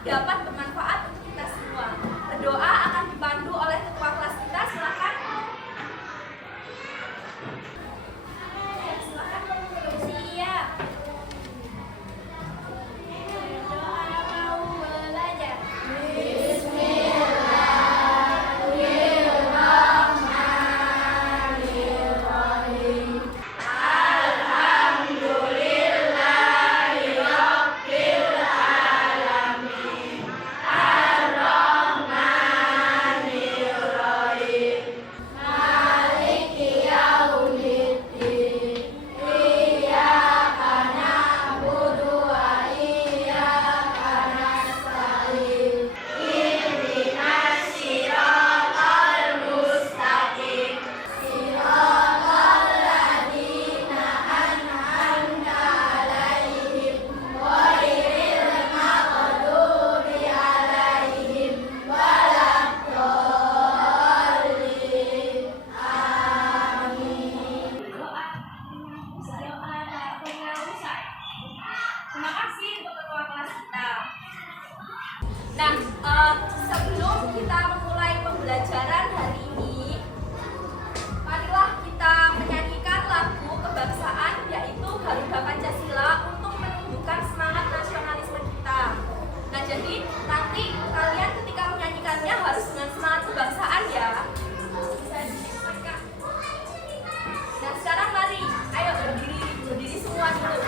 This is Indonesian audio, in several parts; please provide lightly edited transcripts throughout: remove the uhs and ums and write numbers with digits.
dapat bermanfaat untuk kita semua. Berdoa akan dipandu oleh ketua kelas kita. Silakan. Silakan siap. Berdoa mau belajar. Terima kasih untuk ketua kelas kita. Nah, sebelum kita memulai pembelajaran hari ini, marilah kita menyanyikan lagu kebangsaan, yaitu Garuda Pancasila, untuk menumbuhkan semangat nasionalisme kita. Nah, jadi nanti kalian ketika menyanyikannya harus dengan semangat kebangsaan ya. Bisa disesuaikan. Nah, sekarang mari, ayo berdiri semua dulu.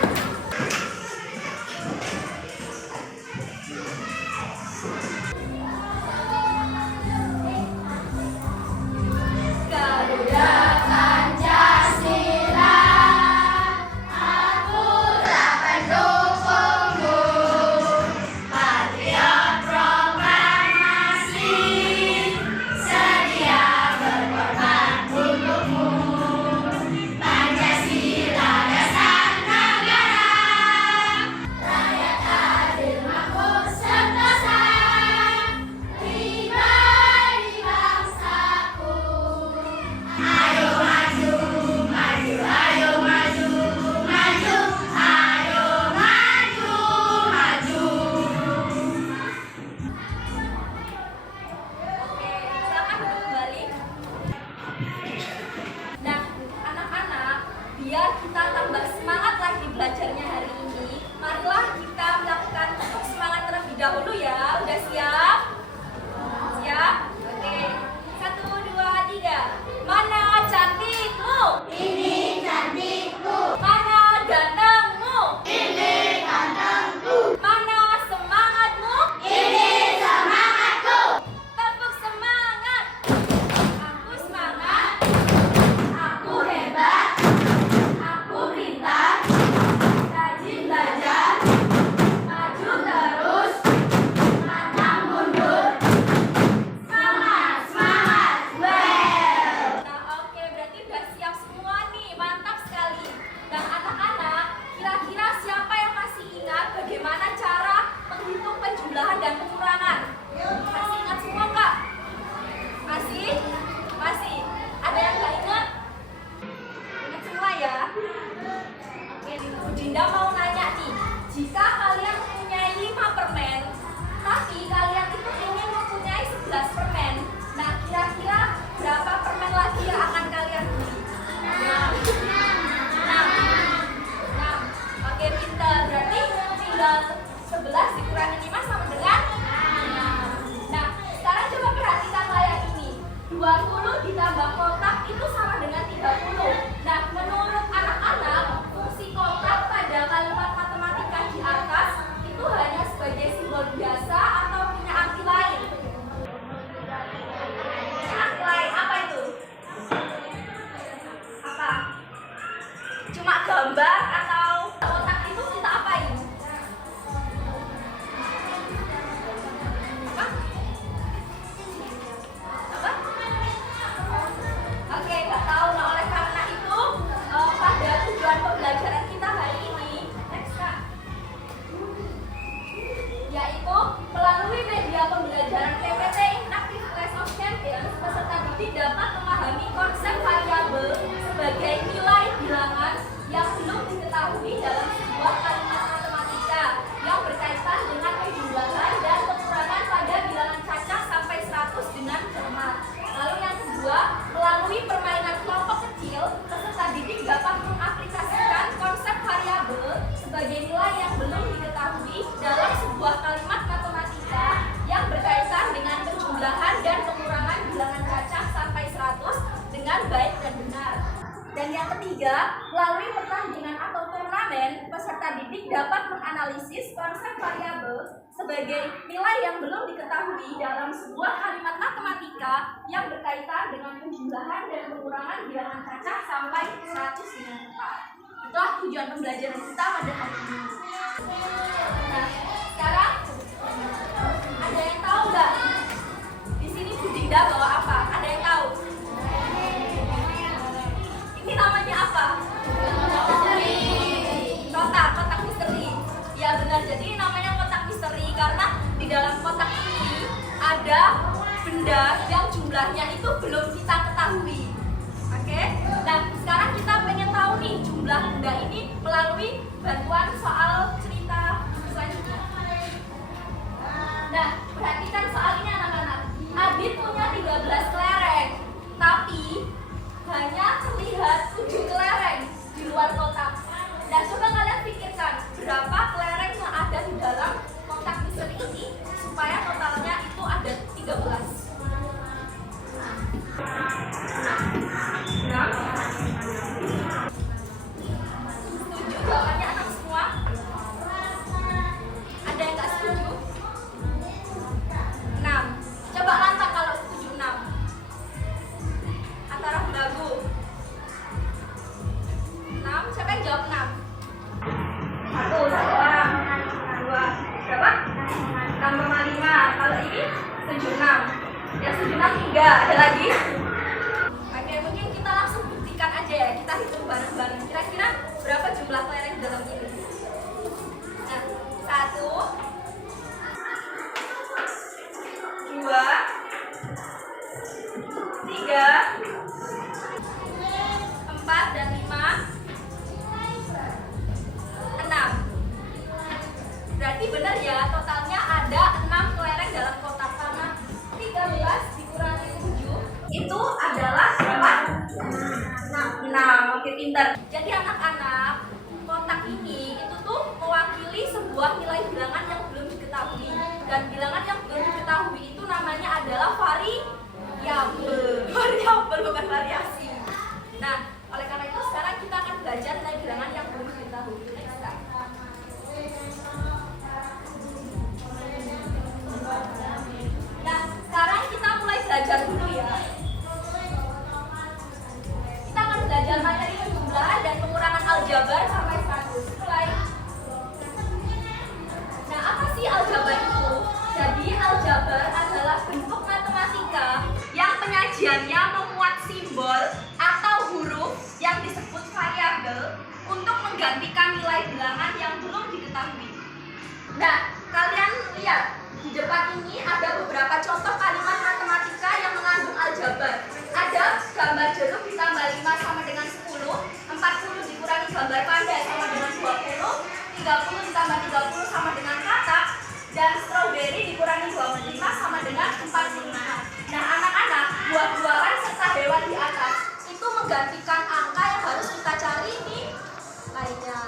Biar kita tambah semangat lagi belajarnya hari ini, marilah kita melakukan untuk semangat terlebih dahulu ya. Udah siap? Siap? Oke. 1, 2, 3. Mana cantikmu? Ini cantikku. Mana gantengmu? Ini gantengku. Mana semangatmu? Ini semangatku. Tepuk semangat. Aku semangat. Aku hebat. Aku pintar. Rajin belajar. Maju terus. Pantang mundur. Semangat, semangat. Well. Nah, oke, berarti udah siap semua nih. Mantap sekali. Dan anak-anak, kira-kira siapa yang masih ingat bagaimana cara menghitung penjumlahan dan pengurangan? Masih ingat semua, Kak? Masih? Masih? Ada yang nggak ingat? Ingat semua ya? Oke, Bu Dinda mau nanya nih. Jika kalian mempunyai 5 permen, tapi kalian itu ingin mempunyai 11 permen, nah kira-kira berapa permen lagi yang akan kalian beli? 6. Oke, pintar. Berarti tinggal 11 dikurangi 5 sama dengan 6. Nah, sekarang coba perhatikan layar ini. 20 ditambah kotak itu sama dengan 30. Nah, menurut anak-anak, fungsi kotak pada kalimat matematika di atas itu hanya sebagai simbol biasa atau punya arti lain? Punya arti lain, apa itu? Apa? Cuma gambar atau kotak itu kita apain? dapat menganalisis konsep variabel sebagai nilai yang belum diketahui dalam sebuah kalimat matematika yang berkaitan dengan penjumlahan dan pengurangan bilangan cacah sampai 100 dengan tepat. Itulah tujuan pembelajaran kita pada hari ini. Nah, sekarang ada yang tahu nggak? Di sini Bu Dinda bawa apa? Ada yang tahu? Ini namanya apa? Kotak misteri. Ya benar, jadi namanya kotak misteri karena di dalam kotak ini ada benda yang jumlahnya itu belum kita ketahui. Oke? Nah, sekarang kita pengen tahu nih jumlah benda ini melalui bantuan soal cerita selanjutnya. Nah, perhatikan soal ini anak-anak. Adit punya 13 kelereng, tapi hanya terlihat 7 kelereng di luar kotak. Nah, coba kalian pikirkan berapa kelereng yang ada di dalam kotak misteri ini supaya totalnya itu ada 13. 6. Setuju jawabannya anak semua? Ada yang nggak setuju? 6. Coba lantang kalau setuju 6. Antara beragu. 6. Siapa yang jawab 6? 1 orang. 2. Berapa? 6,5. Kalau ini 76. Yang 76 3. Ada lagi? Oke, mungkin kita langsung buktikan aja ya. Kita hitung bareng-bareng. Kira-kira berapa jumlah kelereng dalam ini? Nah, 1, 2, 3, 4 dan 5, 6. Berarti benar ya, totalnya ada 6 kelereng dalam kotak karena 13 dikurangi 7 itu adalah berapa? 6. Oke, pintar. Jadi anak-anak, kotak ini itu tuh mewakili sebuah nilai bilangan yang belum diketahui. Dan bilangan yang belum diketahui itu namanya adalah variabel. Variabel bukan variasi. Nah, oleh karena itu sekarang kita akan belajar nilai bilangan yang belum diketahui. Next slide. Nah, sekarang kita mulai belajar dulu ya. Kita akan belajar materi penjumlahan dan pengurangan aljabar sampai 100. Mulai. Nah, apa sih aljabar itu? Jadi aljabar adalah bentuk matematika yang penyajiannya memuat simbol atau huruf yang disebut variabel untuk menggantikan nilai bilangan yang belum diketahui. Nah, kalian lihat di depan ini ada beberapa contoh kalimat matematika yang mengandung aljabar. Ada gambar jeruk ditambah 5 sama dengan 10, 40 dikurangi gambar panda sama dengan 20, 30 ditambah 30 sama dengan katak, dan stroberi dikurangi 25 sama dengan 45. Nah, anak-anak, buah-buahan serta hewan di atas itu menggantikan angka yang harus kita cari di lainnya.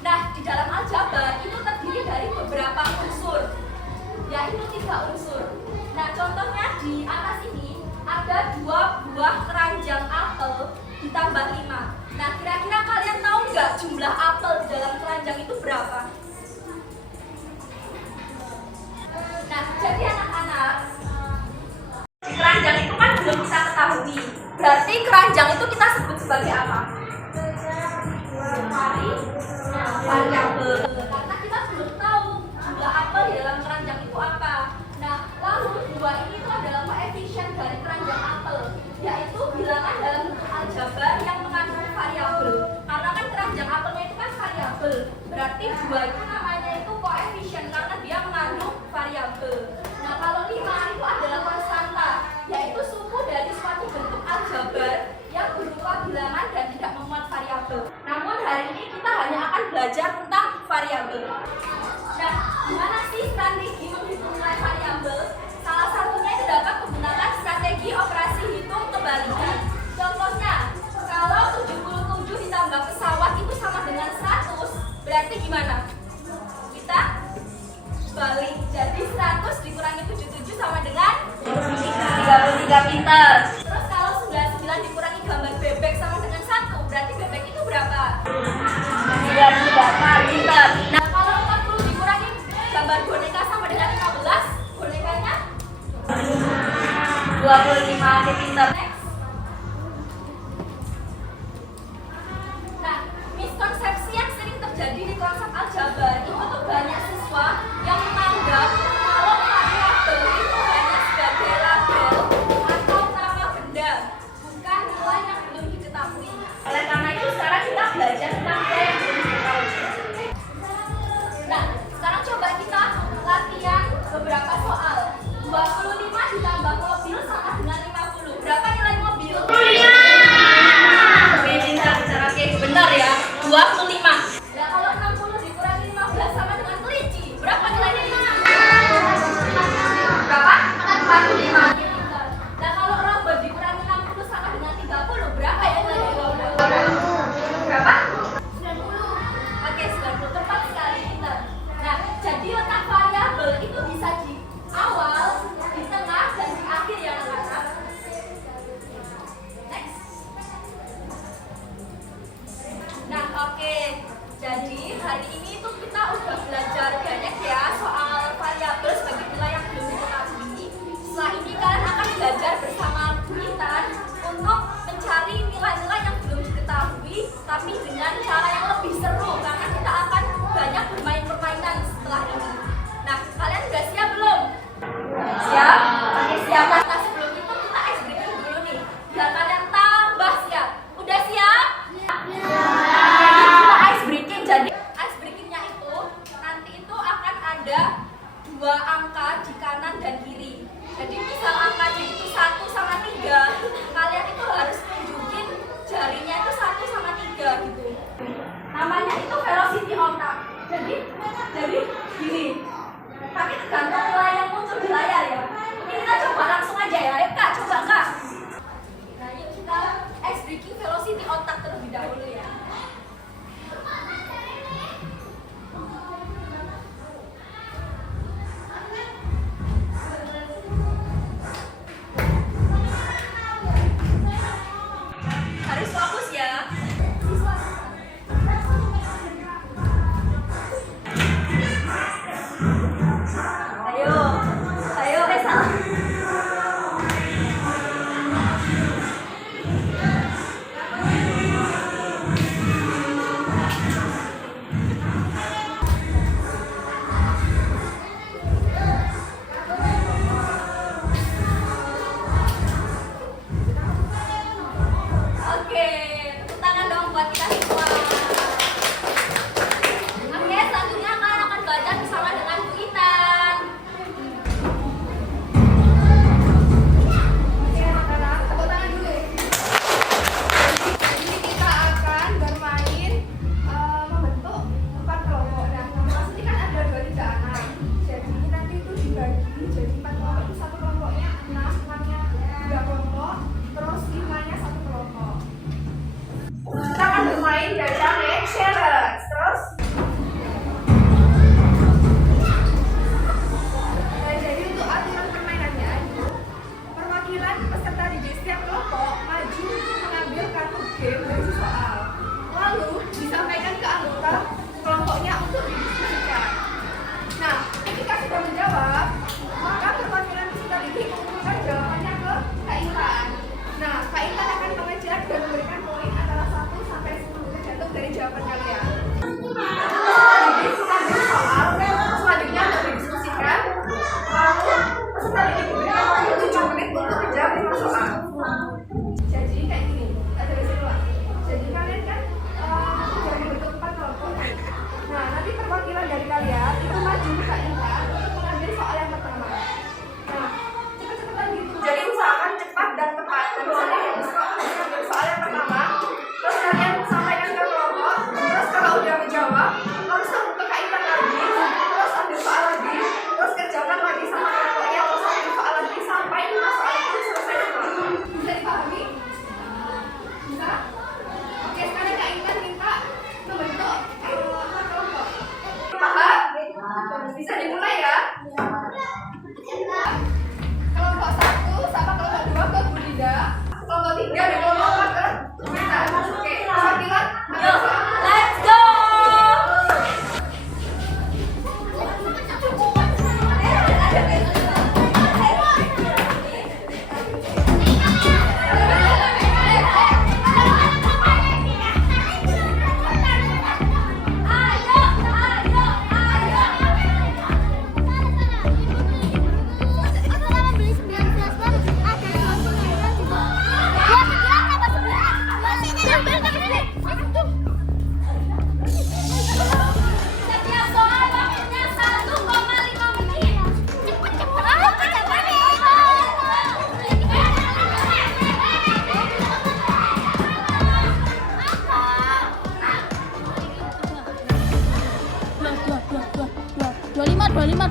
Nah, di dalam aljabar itu terdiri dari beberapa unsur, yaitu 3 unsur. Nah, contohnya di atas ini ada 2 buah keranjang apel ditambah 5. Nah, kira-kira kalian tahu nggak jumlah apel di dalam keranjang itu berapa? Nah, jadi anak-anak, di keranjang itu kan belum kita ketahui. Berarti keranjang itu kita sebut sebagai apa? Variabel. Karena kita belum tahu jumlah apel di dalam keranjang itu apa. Nah, lalu 2 ini itu adalah koefisien dari keranjang apel, yaitu bilangan dalam bentuk aljabar yang mengandung variabel. Karena kan keranjang apelnya itu kan variabel, berarti 2 itu namanya itu koefisien karena dia mengandung variabel. Nah, kalau 5 itu adalah konstanta, yaitu suku dari suatu bentuk aljabar yang berupa bilangan dan tidak memuat variabel. Namun hari ini kita hanya akan belajar tentang 25 pinter. Next. Nah, miskonsepsi yang sering terjadi di konsep aljabar itu tuh banyak siswa yang menganggap kalau variabel itu hanya sebagai label atau nama benda, bukan nilai yang belum diketahui. Oleh karena itu sekarang kita belajar tentang nilai yang belum diketahui. Nah, sekarang coba kita latihan beberapa soal. 25 ditambah mobil sama dengan 50. Berapa nilai mobil? 25. Oke, pintar. Oke, benar ya. 25. Nah, kalau 60 dikurangi 15 sama dengan kelinci, berapa nilainya ini? Berapa? 45. Nah, kalau robot dikurangi 60 sama dengan 30, berapa ya nilainya robot? Berapa? 90. Oke, 90. Tepat sekali. Pintar. Nah, jadi letak variabel itu bisa di awal, di tengah, dan di akhir ya anak-anak. Next. Nah, oke. Jadi hari ini tuh kita udah belajar banyak ya soal variabel sebagai nilai yang belum diketahui. Setelah ini kalian akan belajar bersama Bu Intan untuk mencari nilai-nilai yang belum diketahui, tapi dengan cara yang lebih seru karena kita akan banyak bermain permainan setelah ini. Nah, kalian udah siap belum? Siap? Oke, siap. Nah, sebelum itu kita ice breaking dulu nih, biar kalian tambah siap. Udah siap? Jadi kita ice breaking. Jadi ice breakingnya itu nanti itu akan ada 2 angka di kanan dan kiri. Jadi misal angkanya itu 1 sama 3, kalian itu harus tunjukin jarinya itu 1 sama 3 gitu. Namanya itu velocity otak. Jadi gini. Tapi tergantung nilai yang muncul di layar ya. Ini kita coba langsung aja ya. Ayo Kak, coba Kak. Nah, yuk kita ice breaking velocity otak terlebih dahulu ya. Harus fokus ya. Ayo, salah. Oke, tepuk tangan dong buat kita semua. Oke, selanjutnya kalian akan belajar bersama dengan Bu Intan. Oke anak-anak, tepuk tangan dulu ya. Jadi kita akan bermain membentuk 4 kelompok. Nah, pasti kan ada 2 anak. Jadi nanti itu dibagi jadi 4 kelompok. Itu satu kelompoknya 6, 6-nya 2 kelompok, terus 5-nya 1 kelompok. Kita akan bermain gajah and challenge. Terus jadi untuk aturan permainannya itu perwakilan peserta di setiap kelompok maju mengambil kartu game berisi soal, lalu disampaikan ke anggota kelompoknya untuk didiskusikan. Nah, ketika sudah menjawab, maka perwakilan peserta didik mengumumkan jawabannya ke Kak Intan. Nah, Kak Intan akan mengejar dan memberikan poin antara 1 sampai 10 tergantung dari jawaban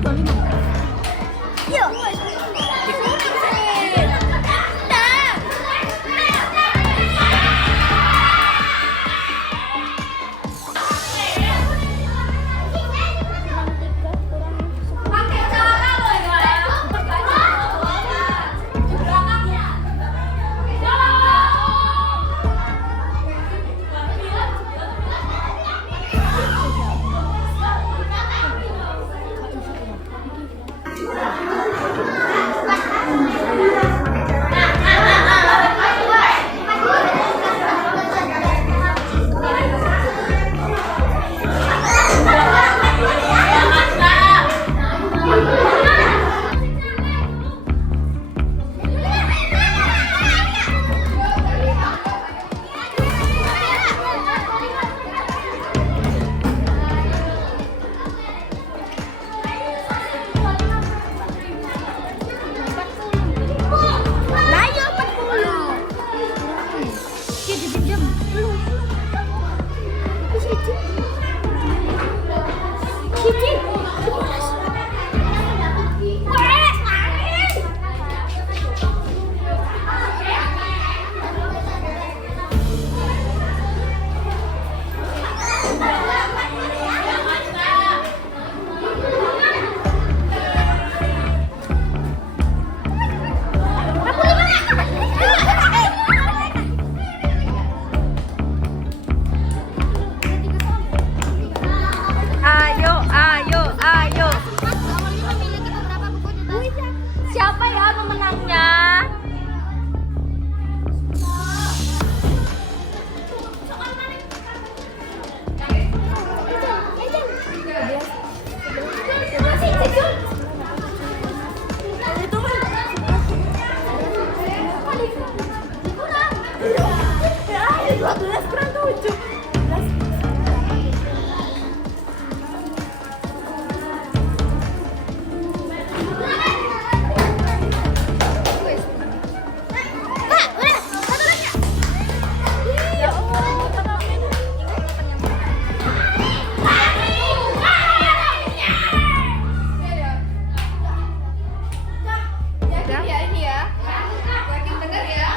Pakai cara lo ya. Di belakang ya. Ayo, ayo, ayo. Siapa ya pemenangnya? Yakin ya ini ya? Yakin bener ya?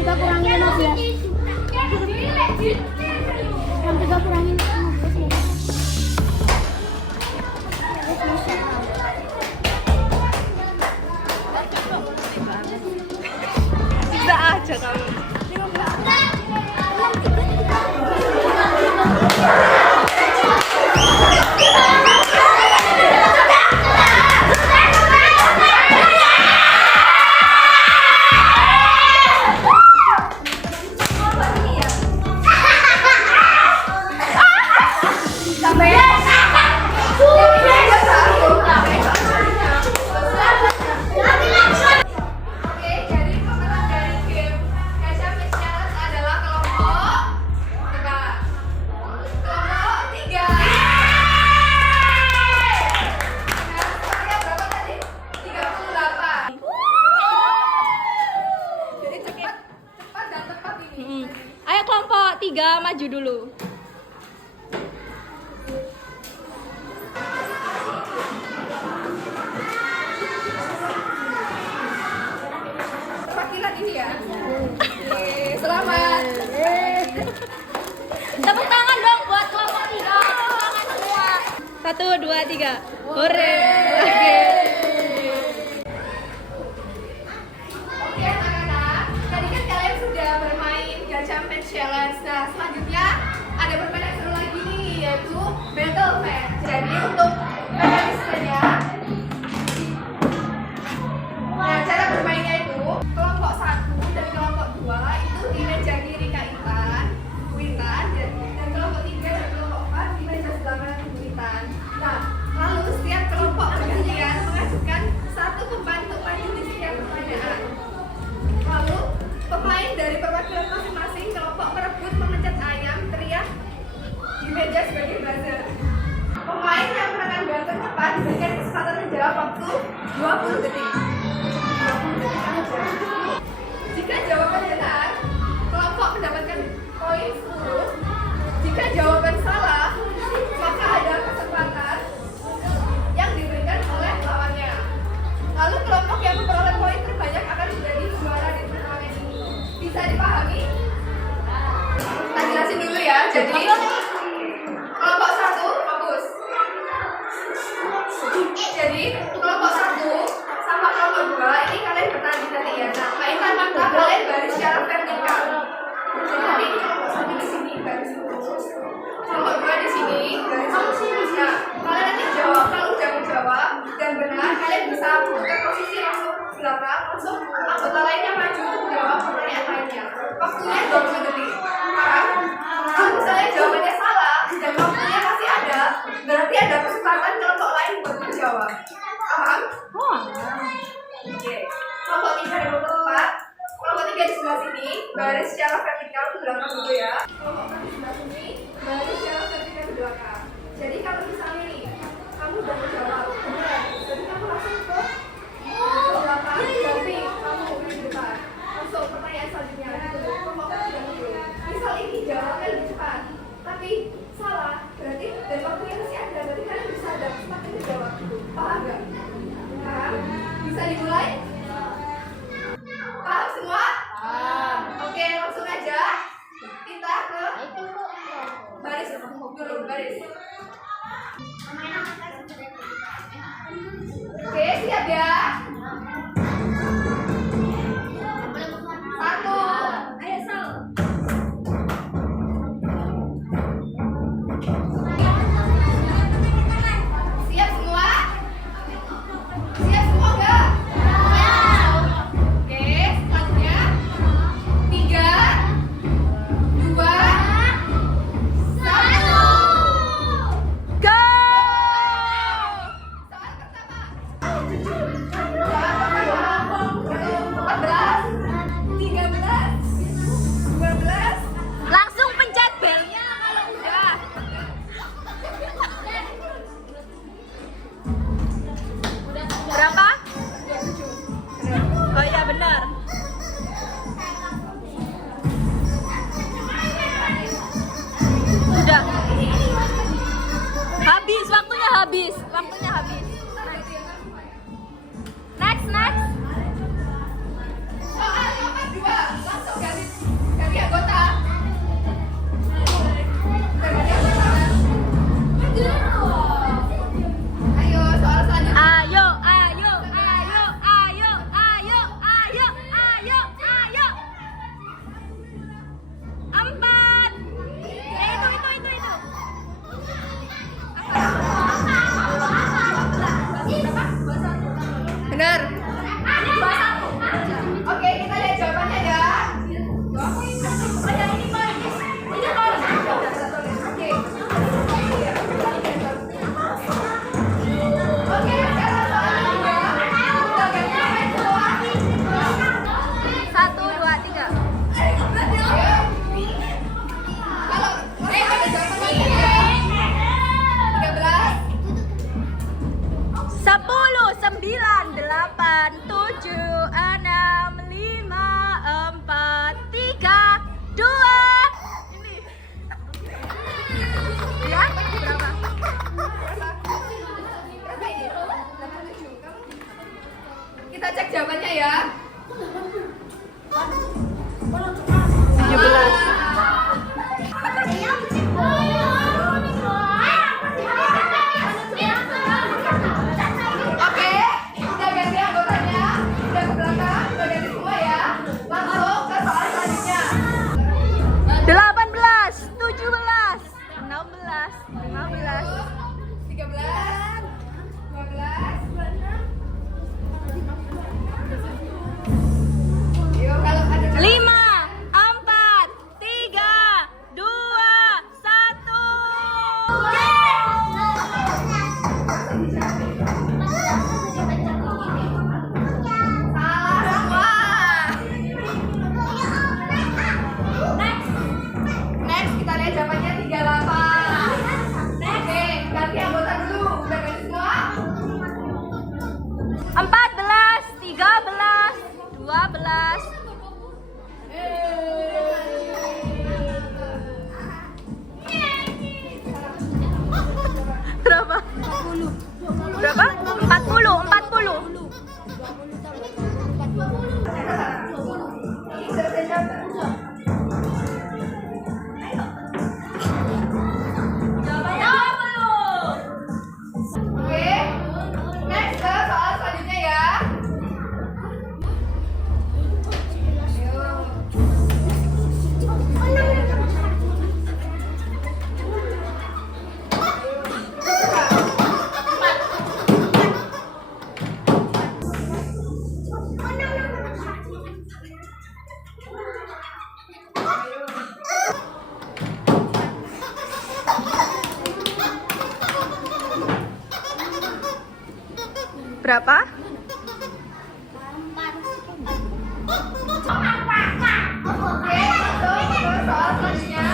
Kita kurangin 15. Yang kita kurangin 15 ya. Bisa aja kamu. Oke, jadi pemenang dari game Gacha Match Challenge adalah kelompok tiga. Nah, skornya berapa tadi? 38. Jadi cepat dan tepat ini. Ayo kelompok 3 maju dulu. Perwakilan ini ya. Selamat. Tepuk tangan dong buat kelompok 3. Tepuk tangan semua. 1, 2, 3. Hore. Oke. Oke anak-anak, tadi kan kalian sudah bermain Gacha Match Challenge. Nah, selanjutnya ada permainan seru lagi nih, yaitu Battle Match. Jadi untuk mekanismenya, nah cara bermainnya itu kelompok 1 dan kelompok 2 itu di meja kiri Kak Witan, dan kelompok 3 dan kelompok 4 di meja sebelah kanan Witan. Nah, lalu setiap kelompok bergantian mengajukan satu pembantu maju di setiap pertanyaan. Lalu pemain dari perwakilan masing-masing kelompok merebut memencet ayam teriak di meja sebagai 20 detik. 20 detik aja. Jika jawaban benar, kelompok mendapatkan poin 10. Jika jawaban salah, maka ada kesempatan yang diberikan oleh lawannya. Lalu kelompok yang memperoleh poin terbanyak akan menjadi juara di turnamen ini. Bisa dipahami? Kita jelasin dulu ya. Jadi kelompok 1 fokus. Jadi kelompok 1 sama kelompok 2 ini kalian bertanding tadi ya. Nah, mainkan mata kalian baris secara vertikal. Jadi tadi kelompok 1 di sini garis lurus, kelompok 2 di sini garis lurus. Nah, kalian nanti jawab. Kalau udah menjawab dan benar, kalian bisa ke posisi langsung belakang, langsung anggota lainnya maju untuk menjawab pertanyaan lainnya. Waktunya 20 detik. Paham? Kalau misalnya jawabannya salah dan waktunya masih ada, berarti ada kesempatan kelompok lain buat menjawab. Paham? Oke. Kelompok 3 dan kelompok 4. Kelompok 3 di sebelah sini, baris secara vertikal ke belakang dulu ya. Kelompok 4 di sebelah sini, baris secara vertikal ke belakang. Jadi kalau misalnya nih, kamu udah menjawab benar, jadi kamu langsung ke belakang, ganti kamu di depan. Langsung pertanyaan selanjutnya, kelompok 4 sudah dulu. Misal ini jawabnya lebih cepat, tapi salah, berarti dan waktunya masih ada, berarti kalian bisa ada kesempatan menjawab. Paham nggak? Paham? Bisa dimulai? Paham semua? Oke, langsung aja kita ke baris dulu, baris. 12. Berapa? Berapa? 40, 40. Jawabannya 20. Oke, next ke soal selanjutnya ya. Berapa? Oke, masuk ke soal selanjutnya.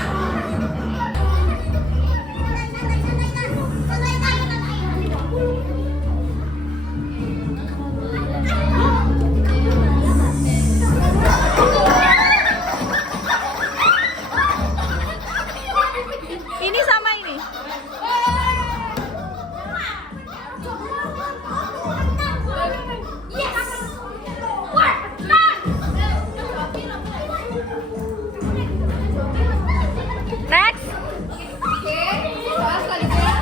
Ini sama ini. Next. Oke, soal selanjutnya.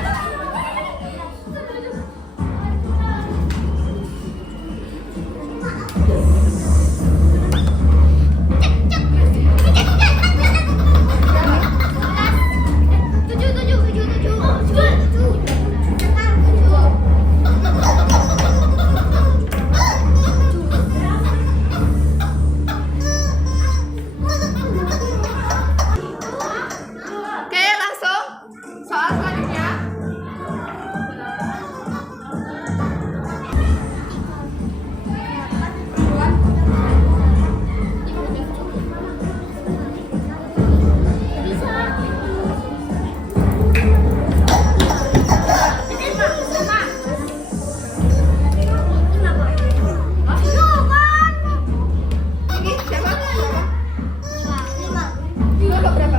Oke, langsung soal selanjutnya. Ini siapa? Kelompok berapa?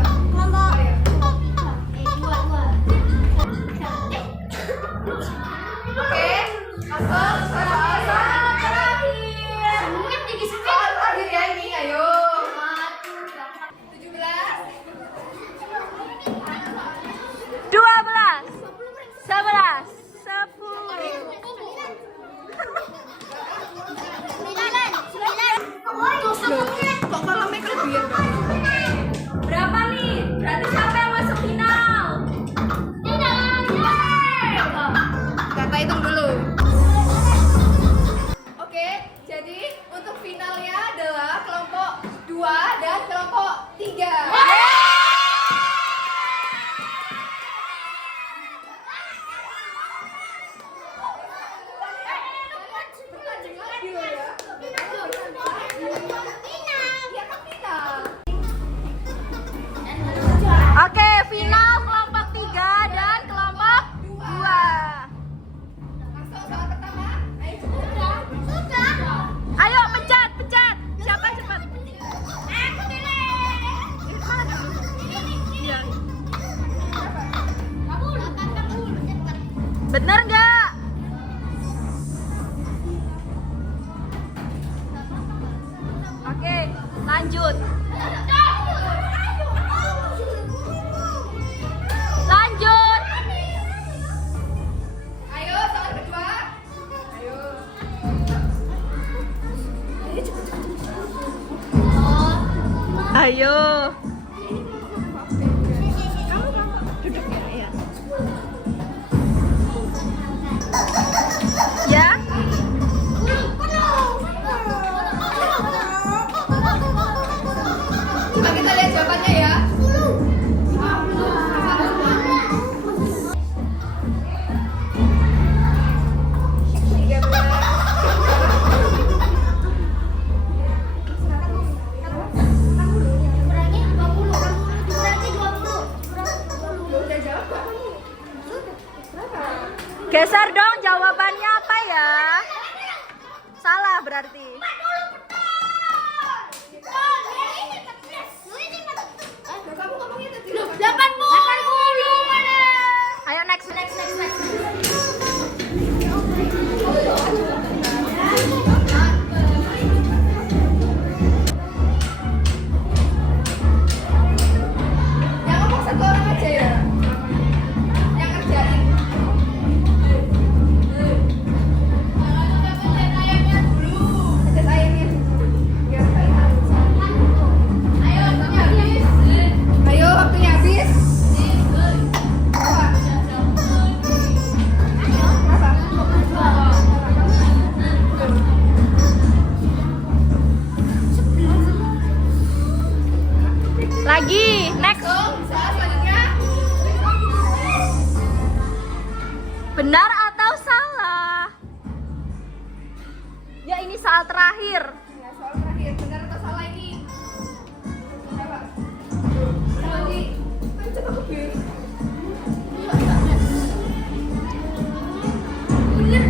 Oke, masuk ke soal terakhir. Soal terakhir ya ini, ayo. 17. 12. 11. 10. Kok kolomnya kelebihan? Berapa nih? Berarti siapa yang masuk final? Kakak hitung dulu. Oke, jadi untuk finalnya adalah kelompok 2 dan kelompok 3. Bertanding lagi loh ya. Iya kan final. Oke, final kelompok 3 dan kelompok 2. Masuk soal pertama. Ayo. Ayo pencet, pencet. Siapa cepat? Iya. Bener nggak? Oke, lanjut. Lanjut. Ayo soal kedua. Ayo. Ayo. Ya. Coba kita lihat jawabannya ya. Benar atau salah? Ya, ini soal terakhir. Ya, soal terakhir, benar atau salah ini? Coba. Lagi. Coba kebir. Bener.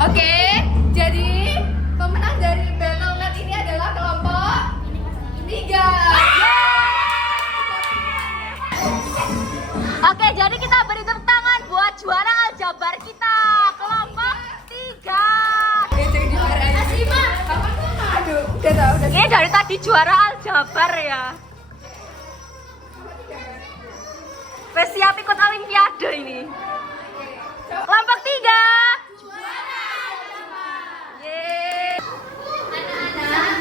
Oke, jadi pemenang dari BattleNet ini adalah kelompok 3. Oke, jadi kita beri tepuk tangan buat juara aljabar kita, kelompok 3. Oke, jadi juara aja. Aduh, udah tahu, udah. Ini dari tadi juara aljabar ya. Wes siap ikut olimpiade ini. Kelompok 3. Yeay. Anak-anak,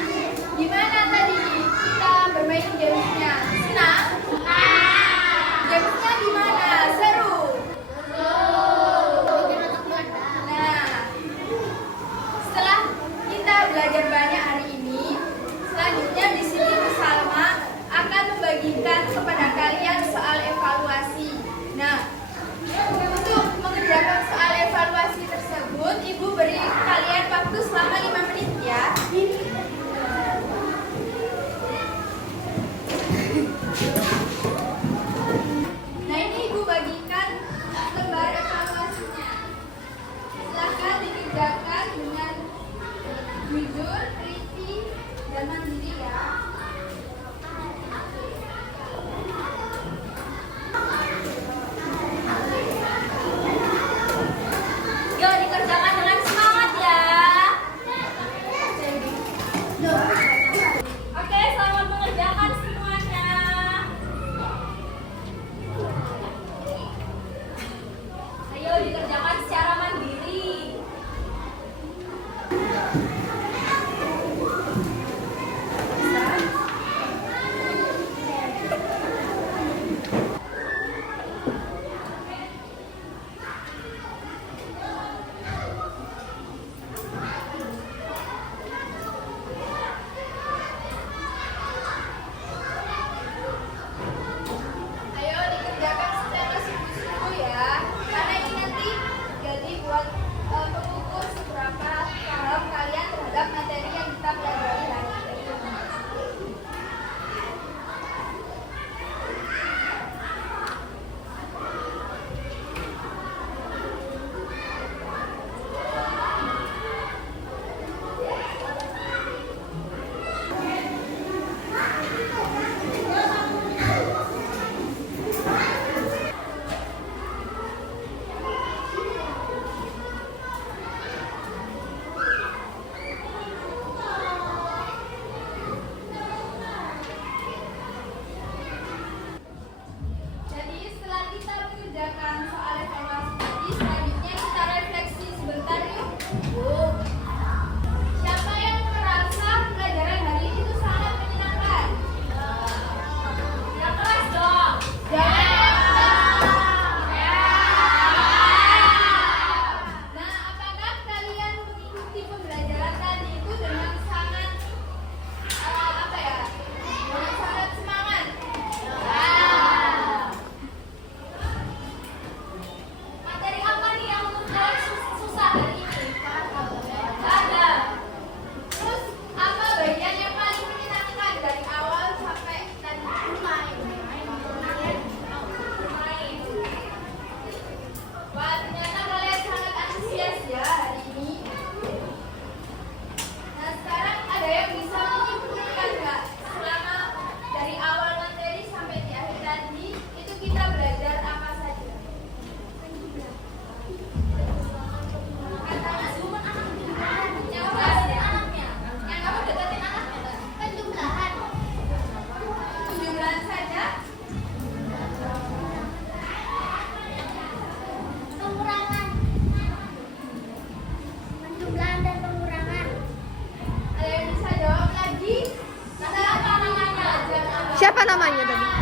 gimana tadi kita bermain gamesnya? Senang? Gamesnya gimana? Seru? Nah, setelah kita belajar banyak hari ini, selanjutnya di sini Bu Salma akan membagikan kepada kalian soal evaluasi. Nah, untuk mengerjakan soal evaluasi tersebut, Ibu beri kalian waktu selama 5 menit ya. Nah, ini Ibu bagikan lembar evaluasinya. Silakan dikerjakan dengan jujur, teliti, dan mandiri ya. Yuk dikerjakan dengan semangat ya. Oke, selamat mengerjakan semuanya. Ayo dikerjakan secara mandiri. Ayo dikerjakan secara sungguh-sungguh ya, karena ini nanti jadi buat pengukur seberapa paham kalian terhadap materi yang kita pelajari hari ini. Jadi setelah kita mengerjakan soal evaluasi tadi, selanjutnya kita refleksi sebentar yuk. Siapa yang merasa pelajaran hari ini itu sangat menyenangkan? Yang keras dong. Nah, apakah kalian mengikuti pembelajaran tadi itu dengan sangat dengan sangat semangat? Materi apa nih yang menurut kalian susah hari ini? Ada. Terus apa bagian yang paling menyenangkan dari awal sampai tadi? Main. Wah, ternyata kalian sangat antusias ya hari ini. Nah, sekarang ada yang bisa menyimpulkan nggak selama dari awal materi sampai di akhir tadi itu kita belajar apa saja? Katanya semua yang kelas ya? Yang kamu deketin anaknya? Penjumlahan. Penjumlahan saja? Pengurangan. Penjumlahan dan pengurangan. Ada yang bisa jawab lagi? Siapa namanya? Siapa namanya tadi?